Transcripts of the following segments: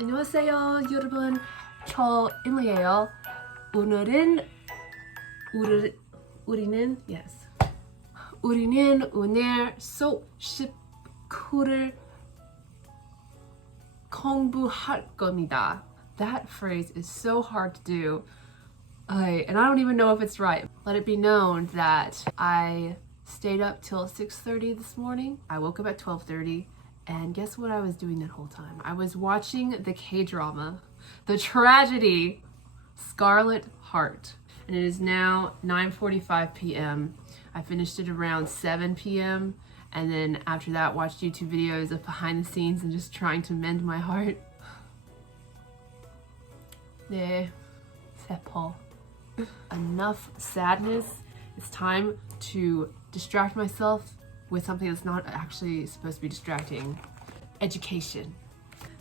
안녕하세요, 여러분. 저 임리예요. 우리는 오늘 수업 19를 공부할 겁니다. That phrase is so hard to do. And I don't even know if it's right. Let it be known that I stayed up till 6:30 this morning. I woke up at 12:30, and guess what I was doing that whole time? I was watching the K-drama, the tragedy, Scarlet Heart. And it is now 9:45 p.m. I finished it around 7 p.m. and then after that watched YouTube videos of behind the scenes and just trying to mend my heart. 네, 슬퍼. Enough sadness. It's time to distract myself with something that's not actually supposed to be distracting. Education.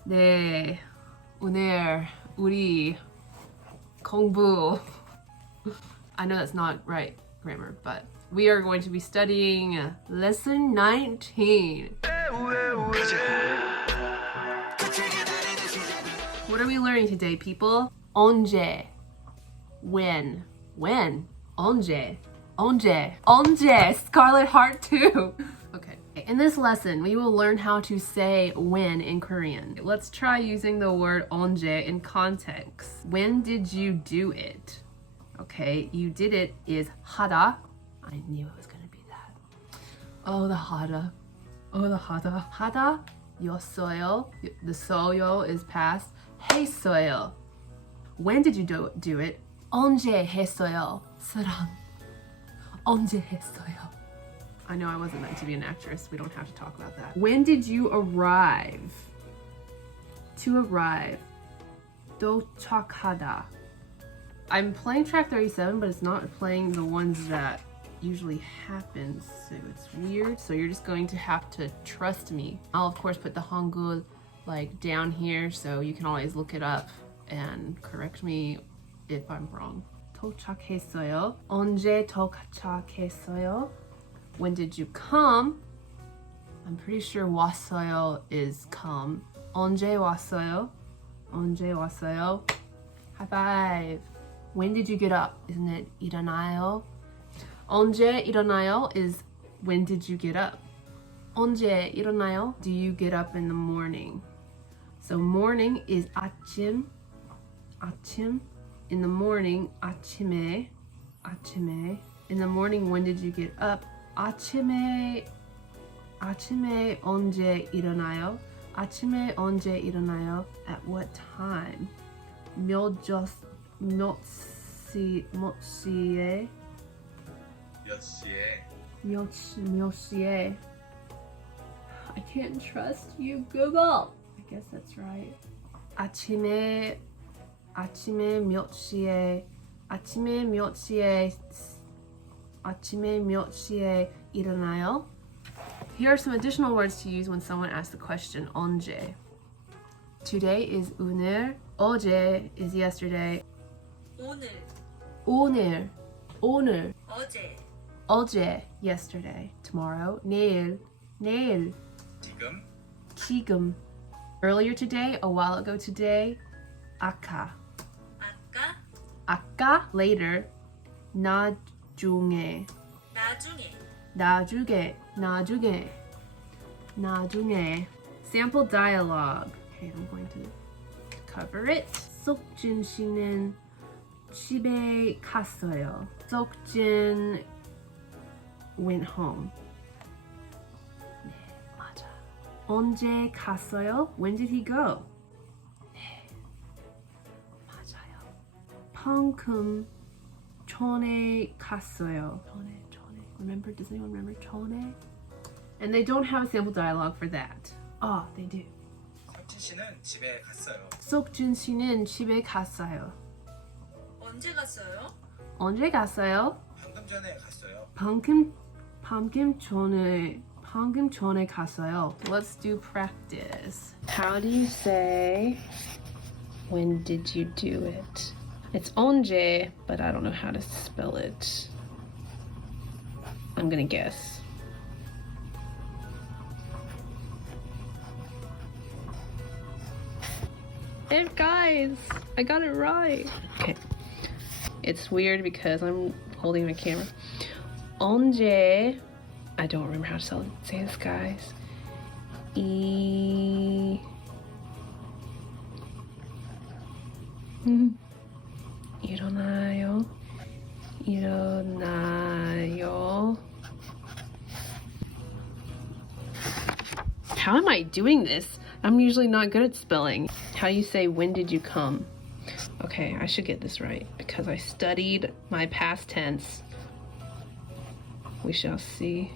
네, 오늘 우리 공부. I know that's not right grammar, but we are going to be studying lesson 19. What are we learning today, people? 언제. When. 언제. Scarlet Heart 2. Okay. In this lesson, we will learn how to say when in Korean. Let's try using the word 언제 in context. When did you do it? Okay, you did it is 하다. I knew it was gonna be that. Oh, the 하다. 하다였어요. The soyo is past. 했어요. When did you do it? 언제 했어요? 사랑. 언제 했어요? I know I wasn't meant to be an actress. We don't have to talk about that. When did you arrive? To arrive. 도착하다. I'm playing track 37, but it's not playing the ones that usually happen, so it's weird. So you're just going to have to trust me. I'll of course put the Hangul like down here, so you can always look it up and correct me if I'm wrong. 도착했어요. 언제 도착했어요? When did you come? I'm pretty sure 왔어요 is come. 언제 왔어요? High five. When did you get up? Isn't it 일어나요? 언제 일어나요 is when did you get up? 언제 일어나요? Do you get up in the morning? So morning is 아침. In the morning, 아침에. In the morning, when did you get up? 아침에 언제 일어나요? 아침에 언제 일어나요? At what time? 몇 시에? I can't trust you, Google. I guess that's right. 아침에 몇 시에 일어나요? Here are some additional words to use when someone asks the question 언제. Today is 오늘, 어제 is yesterday. 오늘. 어제 yesterday. Tomorrow, 내일. 지금. Earlier today, a while ago today, 아까. Later. 나중에. Sample dialogue. Okay, I'm going to cover it. 석준 씨는 집에 갔어요. 석준 went home. 네, 맞아. 언제 갔어요? When did he go? 네, 맞아요. 방금 전에 갔어요. 전에. Remember? Does anyone remember 전에? And they don't have a sample dialogue for that. Oh, they do. 석진 씨는 집에 갔어요. 석준 씨는 집에 갔어요. 언제 갔어요? 방금 전에 갔어요. 방금 전에 갔어요. Let's do practice. How do you say when did you do it? It's 언제, but I don't know how to spell it. I'm gonna guess. Hey guys, I got it right. Okay. It's weird because I'm holding my camera. 언제, I don't remember how to say this, guys. 일어나요. 일어나요. How am I doing this? I'm usually not good at spelling. How do you say, when did you come? Okay, I should get this right because I studied my past tense. We shall see.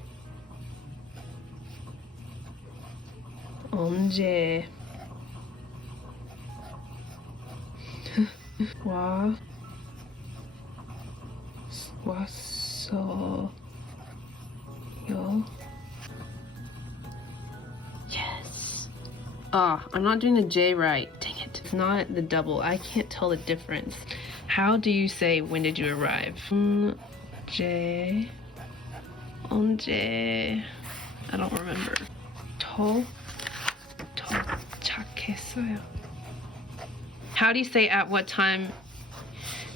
언제 왔어요? Yes. I'm not doing the J right. Dang it. It's not the double. I can't tell the difference. How do you say, when did you arrive? 언제. I don't remember. 도착했어요. How do you say, at what time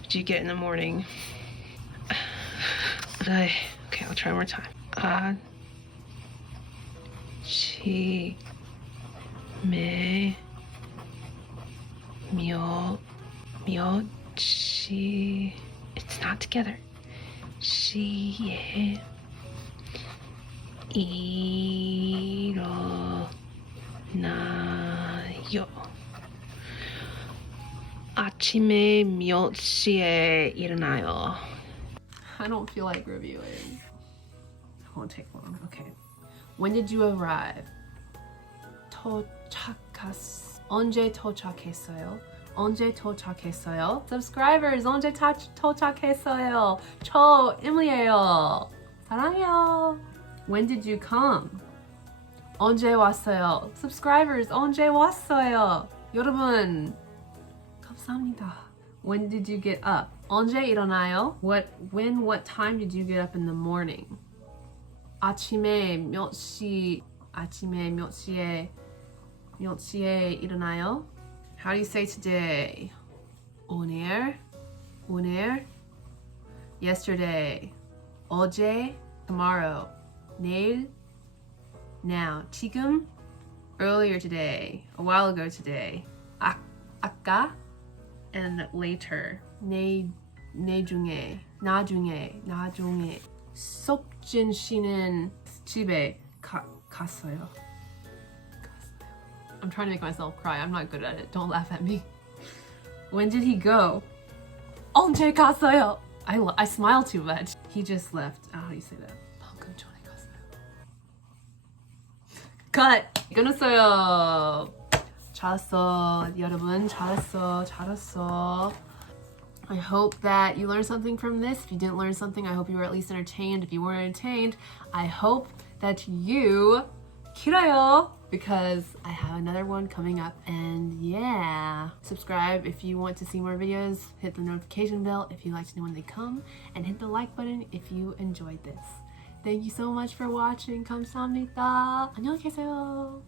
did you get in the morning? Okay, I'll try one more time. 아침에 몇시, it's not together. 시에 일어나요. 아침에 몇 시에 일어나요? I don't feel like reviewing. It won't take long. Okay. When did you arrive? 언제 도착했어요? 언제 도착했어요? Subscribers, 언제 도착했어요? 저 임리예요. 사랑해요. When did you come? 언제 왔어요? Subscribers, 언제 왔어요? 여러분, 감사합니다. When did you get up? 언제 일어나요? What time did you get up in the morning? 아침에 몇 시에 일어나요? How do you say today? 오늘, yesterday, 어제, tomorrow, 내일, now, 지금, earlier today, a while ago today, 아까, and later, 나중에. 석진 씨는 집에 갔어요. I'm trying to make myself cry. I'm not good at it. Don't laugh at me. When did he go? 언제 갔어요? I smile too much. He just left. How do you say that? 방금 전에 갔어요. Cut! 끝났어요. 잘했어. 여러분, 잘했어. I hope that you learned something from this. If you didn't learn something, I hope you were at least entertained. If you weren't entertained, I hope that you 길어요, because I have another one coming up. And yeah, subscribe if you want to see more videos. Hit the notification bell if you like to know when they come. And hit the like button if you enjoyed this. Thank you so much for watching. 감사합니다. 안녕히 계세요.